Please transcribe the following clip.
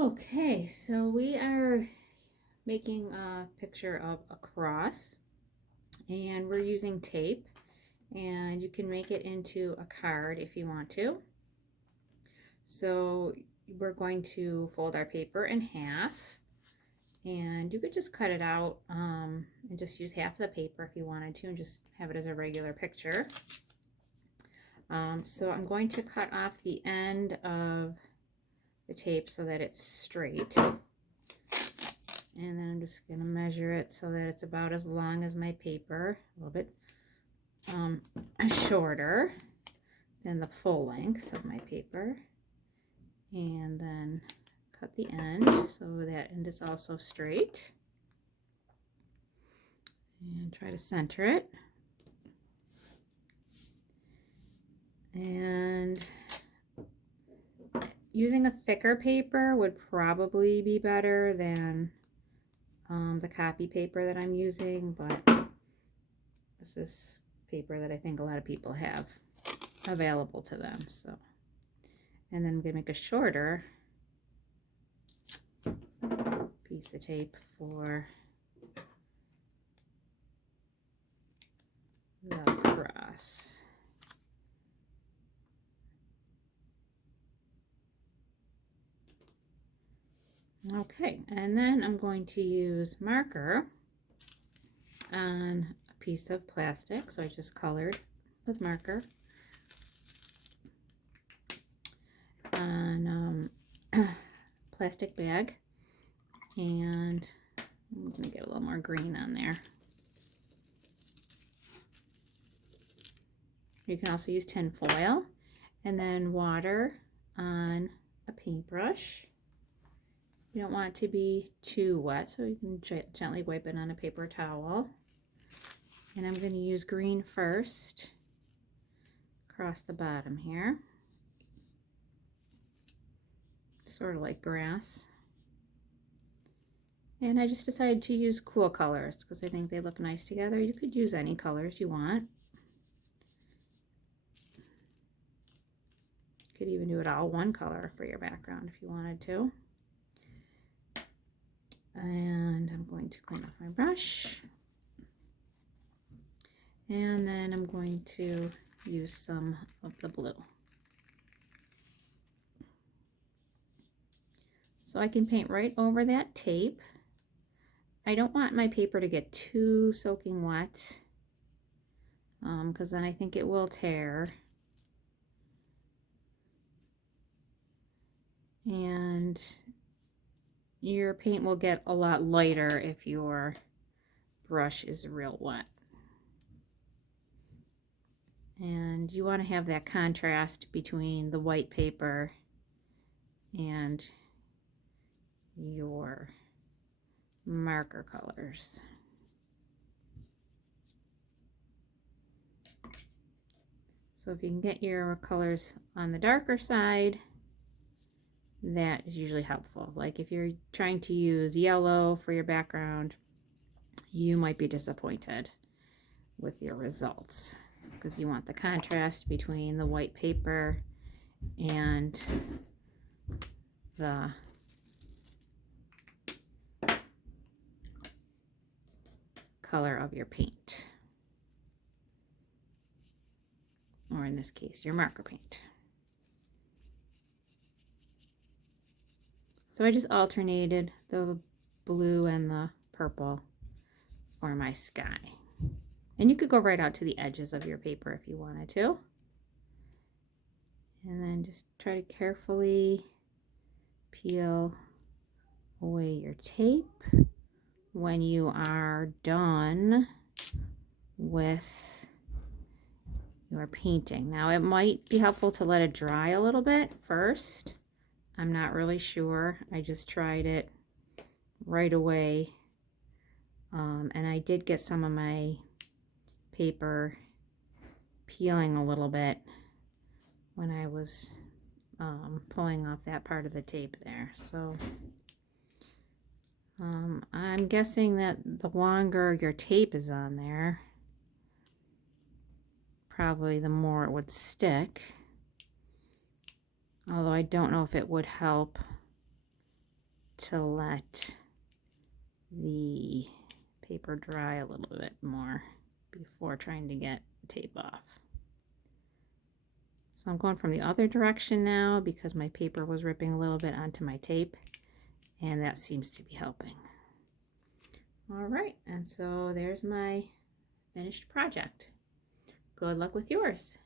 Okay, so we are making a picture of a cross and we're using tape, and you can make it into a card if you want to. So we're going to fold our paper in half, and you could just cut it out and just use half the paper if you wanted to and just have it as a regular picture. So I'm going to cut off the end of the tape so that it's straight. And then I'm just going to measure it so that it's about as long as my paper, a little bit shorter than the full length of my paper. And then cut the end so that end is also straight. And try to center it. And using a thicker paper would probably be better than the copy paper that I'm using, but this is paper that I think a lot of people have available to them. So, and then I'm going to make a shorter piece of tape for the cross. Okay, and then I'm going to use marker on a piece of plastic. So I just colored with marker on plastic bag, and I'm going to get a little more green on there. You can also use tin foil, and then water on a paintbrush. You don't want it to be too wet, so you can gently wipe it on a paper towel. And I'm going to use green first across the bottom here, sort of like grass. And I just decided to use cool colors because I think they look nice together. You could use any colors you want. You could even do it all one color for your background if you wanted to. And I'm going to clean off my brush. And then I'm going to use some of the blue. So I can paint right over that tape. I don't want my paper to get too soaking wet, because then I think it will tear. And your paint will get a lot lighter if your brush is real wet. And you want to have that contrast between the white paper and your marker colors. So if you can get your colors on the darker side, that is usually helpful. Like if you're trying to use yellow for your background, you might be disappointed with your results because you want the contrast between the white paper and the color of your paint, or in this case your marker paint. So I just alternated the blue and the purple for my sky. And you could go right out to the edges of your paper if you wanted to. And then just try to carefully peel away your tape when you are done with your painting. Now it might be helpful to let it dry a little bit first. I'm not really sure. I just tried it right away. And I did get some of my paper peeling a little bit when I was pulling off that part of the tape there. So I'm guessing that the longer your tape is on there, probably the more it would stick. Although I don't know if it would help to let the paper dry a little bit more before trying to get tape off. So I'm going from the other direction now because my paper was ripping a little bit onto my tape, and that seems to be helping. All right, and so there's my finished project. Good luck with yours.